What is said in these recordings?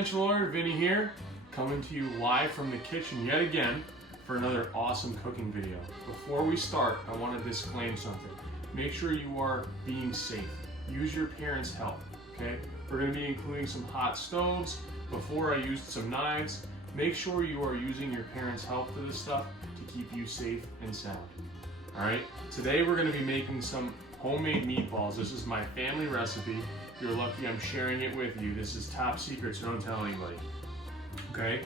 Adventurelore, Vinny here, coming to you live from the kitchen yet again for another awesome cooking video. Before we start, I want to disclaim something. Make sure you are being safe. Use your parents' help, okay? We're going to be including some hot stoves. Before I used some knives. Make sure you are using your parents' help for this stuff to keep you safe and sound. All right, today we're going to be making some homemade meatballs. This is my family recipe. You're lucky I'm sharing it with you. This is top secret, so don't tell anybody. Okay,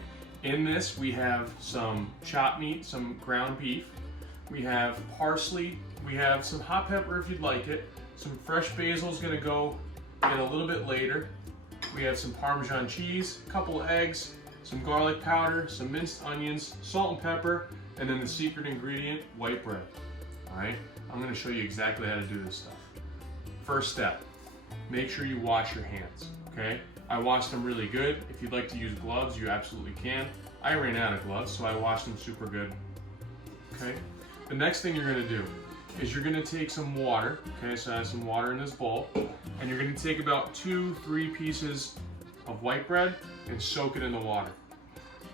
in this we have some chopped meat, some ground beef. We have parsley. We have some hot pepper if you'd like it. Some fresh basil is going to go in a little bit later. We have some Parmesan cheese, a couple of eggs, some garlic powder, some minced onions, salt and pepper, and then the secret ingredient, white bread. All right, I'm going to show you exactly how to do this stuff. First step, make sure you wash your hands, okay? I washed them really good. If you'd like to use gloves, you absolutely can. I ran out of gloves, so I washed them super good, okay? The next thing you're going to do is you're going to take some water, okay? So I have some water in this bowl, and you're going to take about 2-3 pieces of white bread and soak it in the water.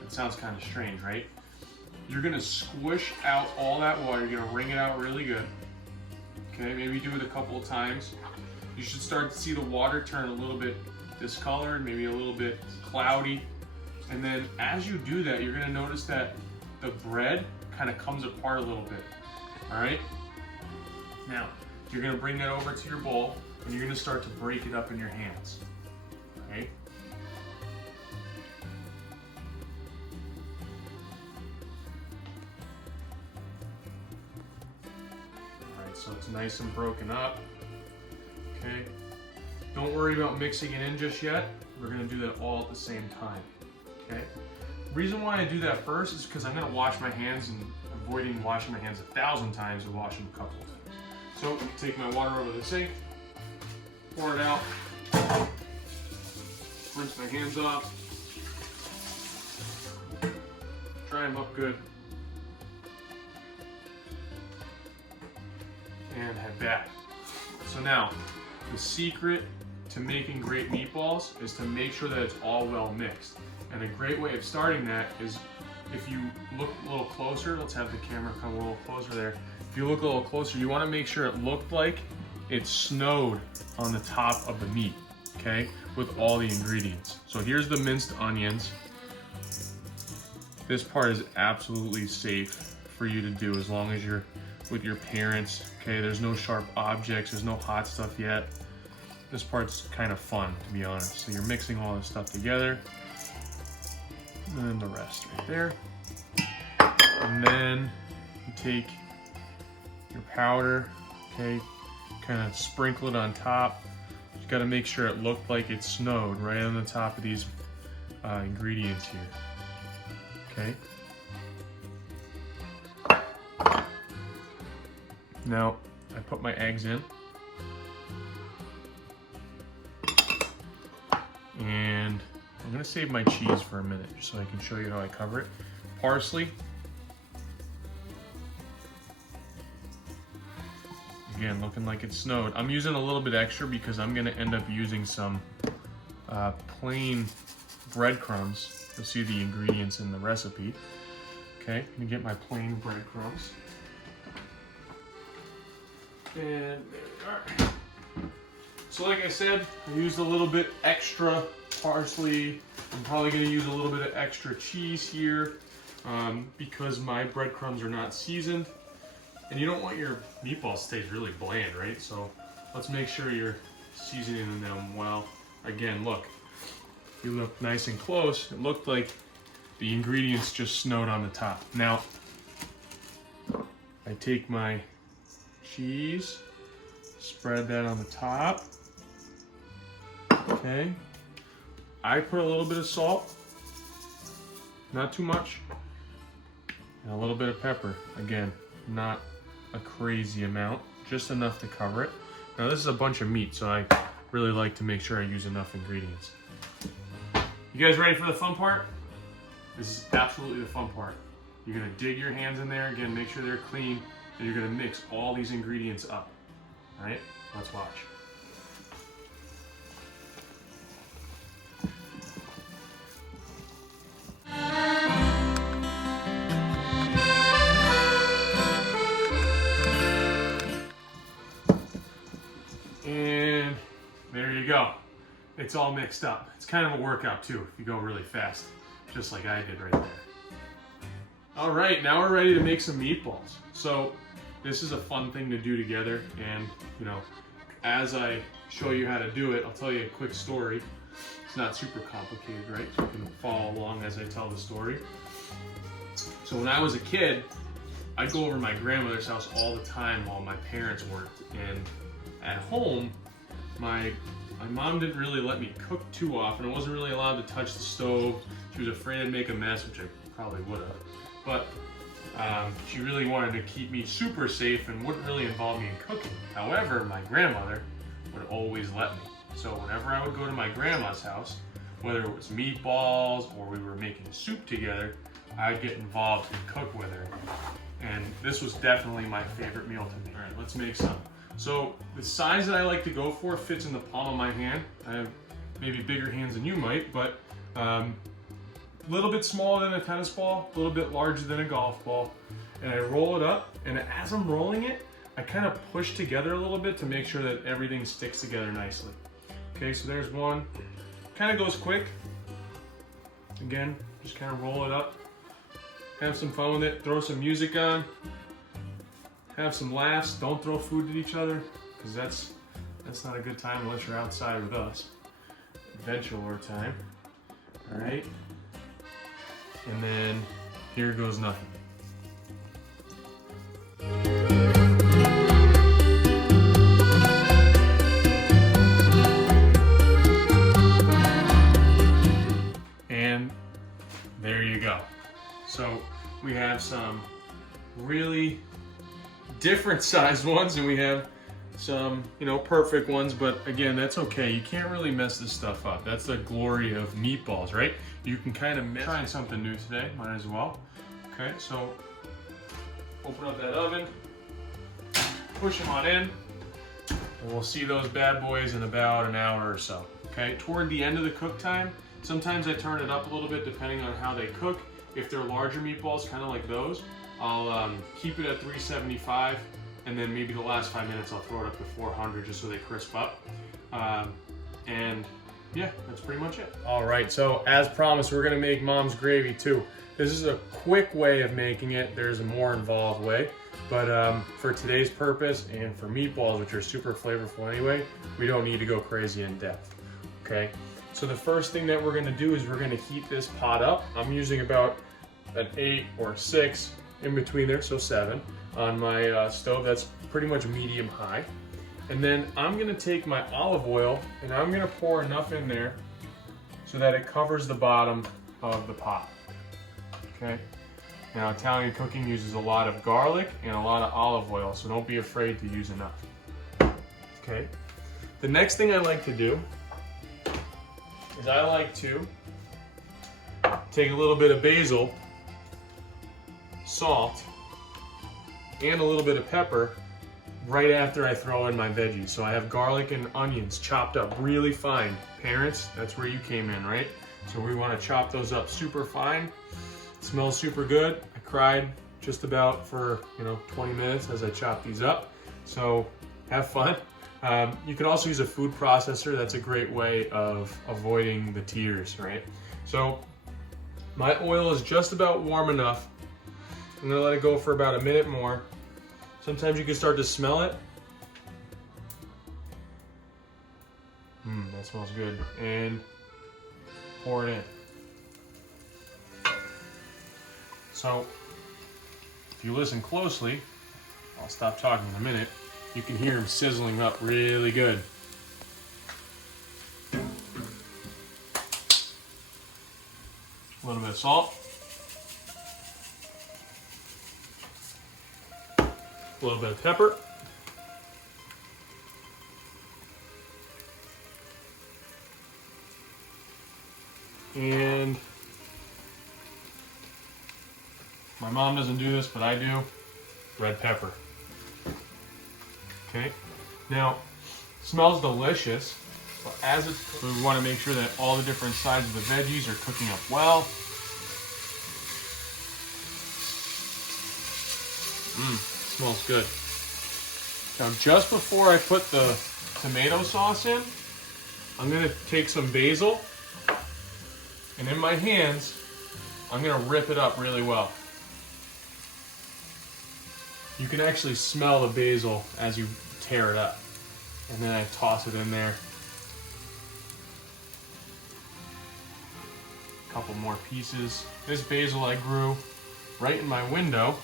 It sounds kind of strange, right? You're going to squish out all that water. You're going to wring it out really good. Okay, maybe do it a couple of times. You should start to see the water turn a little bit discolored, maybe a little bit cloudy. And then as you do that, you're going to notice that the bread kind of comes apart a little bit. All right? Now, you're going to bring that over to your bowl and you're going to start to break it up in your hands. Okay? So it's nice and broken up, okay? Don't worry about mixing it in just yet. We're gonna do that all at the same time, okay? The reason why I do that first is because I'm gonna wash my hands and avoiding washing my hands 1,000 times and wash them a couple of times. So take my water over the sink, pour it out, rinse my hands off, dry them up good. And head back. So now, the secret to making great meatballs is to make sure that it's all well mixed. And a great way of starting that is if you look a little closer, let's have the camera come a little closer there. If you look a little closer, you want to make sure it looked like it snowed on the top of the meat, okay, with all the ingredients. So here's the minced onions. This part is absolutely safe for you to do as long as you're with your parents, okay? There's no sharp objects, there's no hot stuff yet. This part's kind of fun, to be honest. So you're mixing all this stuff together. And then the rest right there. And then you take your powder, okay? Kind of sprinkle it on top. You gotta make sure it looked like it snowed right on the top of these ingredients here, okay? Now, I put my eggs in. And I'm gonna save my cheese for a minute just so I can show you how I cover it. Parsley. Again, looking like it snowed. I'm using a little bit extra because I'm gonna end up using some plain breadcrumbs. You'll see the ingredients in the recipe. Okay, I'm gonna get my plain breadcrumbs. And there we are. So like I said, I used a little bit extra parsley. I'm probably going to use a little bit of extra cheese here because my breadcrumbs are not seasoned. And you don't want your meatballs to taste really bland, right? So let's make sure you're seasoning them well. Again, look, you look nice and close. It looked like the ingredients just snowed on the top. Now, I take my cheese, spread that on the top. Okay, I put a little bit of salt, not too much, and a little bit of pepper. Again, not a crazy amount, just enough to cover it. Now this is a bunch of meat, so I really like to make sure I use enough ingredients. You guys ready for the fun part? This is absolutely the fun part. You're gonna dig your hands in there, again, make sure they're clean, and you're gonna mix all these ingredients up. All right, let's watch. go. It's all mixed up. It's kind of a workout too if you go really fast, just like I did right there. All right, now we're ready to make some meatballs. So this is a fun thing to do together, and you know, as I show you how to do it, I'll tell you a quick story. It's not super complicated, right? So you can follow along as I tell the story. So when I was a kid, I'd go over to my grandmother's house all the time while my parents worked, and at home, my mom didn't really let me cook too often. I wasn't really allowed to touch the stove. She was afraid I'd make a mess, which I probably would have. But she really wanted to keep me super safe and wouldn't really involve me in cooking. However, my grandmother would always let me. So whenever I would go to my grandma's house, whether it was meatballs or we were making soup together, I'd get involved and cook with her. And this was definitely my favorite meal to make. All right, let's make some. So the size that I like to go for fits in the palm of my hand. I have maybe bigger hands than you might, but a little bit smaller than a tennis ball, a little bit larger than a golf ball. And I roll it up, and as I'm rolling it, I kind of push together a little bit to make sure that everything sticks together nicely. Okay, so there's one. Kind of goes quick. Again, just kind of roll it up. Have some fun with it, throw some music on. Have some laughs. Don't throw food at each other, because that's not a good time unless you're outside with us. Adventurelore time. All right. And then here goes nothing. And there you go. So we have some really different sized ones, and we have some, you know, perfect ones, but again, that's okay. You can't really mess this stuff up. That's the glory of meatballs, right? You can kind of mess. Trying something new today, might as well. Okay, so open up that oven, push them on in, and we'll see those bad boys in about an hour or so. Okay, toward the end of the cook time, sometimes I turn it up a little bit depending on how they cook. If they're larger meatballs, kind of like those, I'll keep it at 375, and then maybe the last 5 minutes I'll throw it up to 400 just so they crisp up. And yeah, that's pretty much it. All right, so as promised, we're gonna make mom's gravy too. This is a quick way of making it. There's a more involved way, but for today's purpose and for meatballs, which are super flavorful anyway, we don't need to go crazy in depth, okay? So the first thing that we're gonna do is we're gonna heat this pot up. I'm using about an 8 or 6 in between there, so 7 on my stove. That's pretty much medium high. And then I'm gonna take my olive oil and I'm gonna pour enough in there so that it covers the bottom of the pot, okay? Now Italian cooking uses a lot of garlic and a lot of olive oil, so don't be afraid to use enough, okay? The next thing I like to do is I like to take a little bit of basil, salt, and a little bit of pepper right after I throw in my veggies. So I have garlic and onions chopped up really fine. Parents, that's where you came in, right? So we want to chop those up super fine. It smells super good. I cried just about for 20 minutes as I chop these up. So have fun. You could also use a food processor. That's a great way of avoiding the tears, right? So my oil is just about warm enough. I'm gonna let it go for about a minute more. Sometimes you can start to smell it. That smells good. And pour it in. So if you listen closely, I'll stop talking in a minute. You can hear them sizzling up really good. A little bit of salt. A little bit of pepper. And my mom doesn't do this, but I do. Red pepper. Okay, now it smells delicious, but as it's, we want to make sure that all the different sides of the veggies are cooking up well. Smells good. Now just before I put the tomato sauce in, I'm gonna take some basil, and in my hands, I'm gonna rip it up really well. You can actually smell the basil as you tear it up. And then I toss it in there. A couple more pieces. This basil I grew right in my window.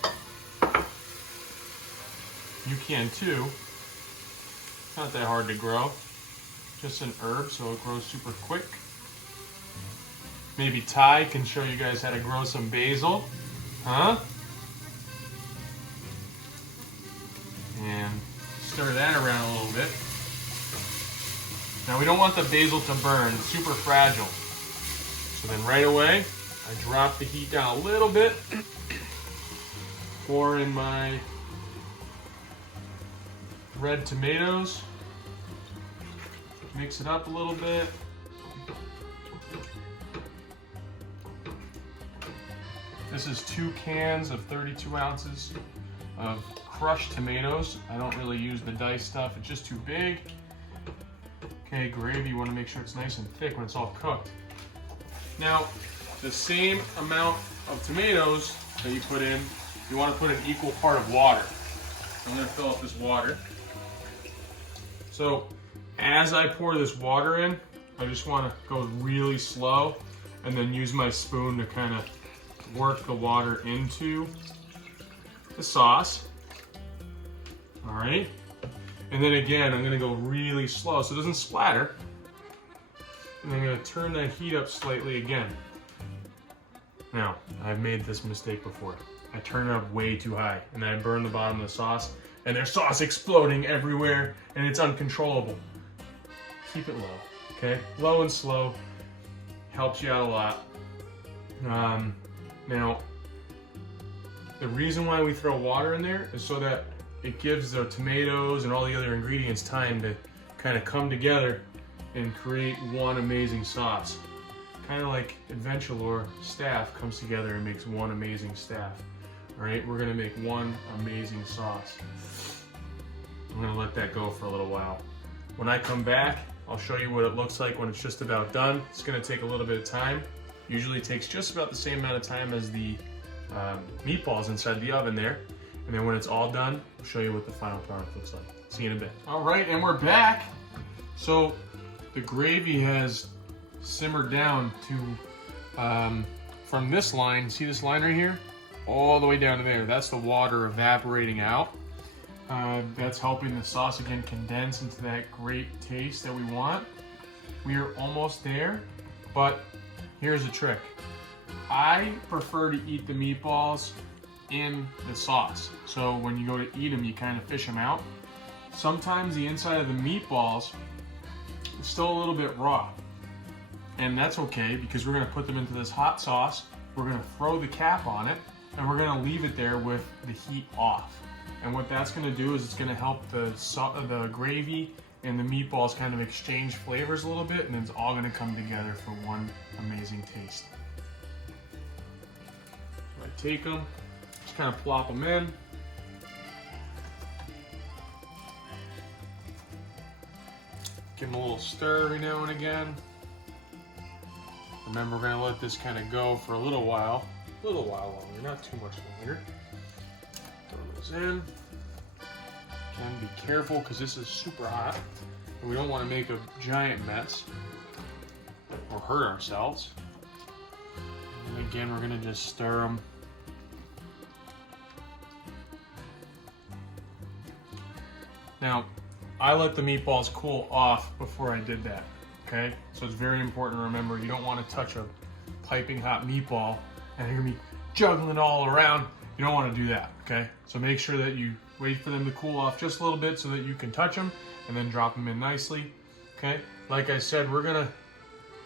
You can too. It's not that hard to grow. Just an herb, so it grows super quick. Maybe Ty can show you guys how to grow some basil. Huh? And stir that around a little bit. Now we don't want the basil to burn, it's super fragile. So then right away, I drop the heat down a little bit. Pour in my red tomatoes. Mix it up a little bit. This is 2 cans of 32 ounces of crushed tomatoes. I don't really use the diced stuff, it's just too big. Okay, gravy, you want to make sure it's nice and thick when it's all cooked. Now, the same amount of tomatoes that you put in, you want to put an equal part of water. I'm going to fill up this water. So, as I pour this water in, I just want to go really slow and then use my spoon to kind of work the water into the sauce. All right. And then again, I'm gonna go really slow so it doesn't splatter. And I'm gonna turn that heat up slightly again. Now, I've made this mistake before. I turn it up way too high and then I burn the bottom of the sauce and there's sauce exploding everywhere and it's uncontrollable. Keep it low, okay? Low and slow helps you out a lot. Now, the reason why we throw water in there is so that it gives the tomatoes and all the other ingredients time to kind of come together and create one amazing sauce. Kind of like Adventurelore staff comes together and makes one amazing staff. All right, we're gonna make one amazing sauce. I'm gonna let that go for a little while. When I come back, I'll show you what it looks like when it's just about done. It's gonna take a little bit of time. Usually takes just about the same amount of time as the meatballs inside the oven there. And then when it's all done, I'll show you what the final product looks like. See you in a bit. All right, and we're back. So the gravy has simmered down to, from this line, see this line right here? All the way down to there. That's the water evaporating out. That's helping the sauce again condense into that great taste that we want. We are almost there, but here's a trick. I prefer to eat the meatballs in the sauce. So when you go to eat them, you kind of fish them out. Sometimes the inside of the meatballs is still a little bit raw. And that's okay because we're gonna put them into this hot sauce. We're gonna throw the cap on it and we're gonna leave it there with the heat off. And what that's gonna do is it's gonna help the gravy and the meatballs kind of exchange flavors a little bit, and it's all gonna come together for one amazing taste. So I take them, just kind of plop them in. Give them a little stir every now and again. Remember, we're gonna let this kind of go for a little while longer, not too much longer. Throw those in. Again, be careful because this is super hot and we don't want to make a giant mess or hurt ourselves. And again, we're gonna just stir them. Now, I let the meatballs cool off before I did that, okay? So it's very important to remember you don't want to touch a piping hot meatball and you're gonna be juggling all around. You don't want to do that, okay? So make sure that you wait for them to cool off just a little bit so that you can touch them and then drop them in nicely, okay? Like I said, we're gonna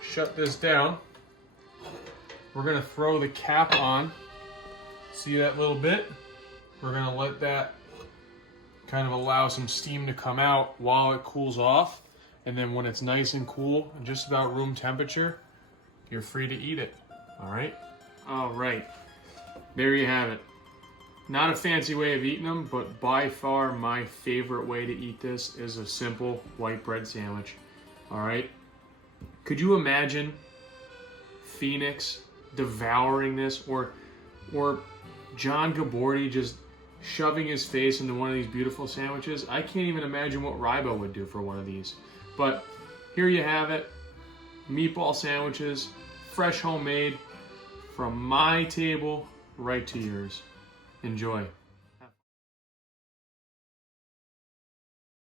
shut this down. We're gonna throw the cap on. See that little bit? We're gonna let that kind of allow some steam to come out while it cools off. And then when it's nice and cool and just about room temperature, you're free to eat it, all right? All right, there you have it. Not a fancy way of eating them, but by far my favorite way to eat this is a simple white bread sandwich. All right, Could you imagine Phoenix devouring this, or John Gabordi just shoving his face into one of these beautiful sandwiches? I can't even imagine what Rybo would do for one of these. But here you have it. Meatball sandwiches, fresh homemade, from my table right to yours. Enjoy.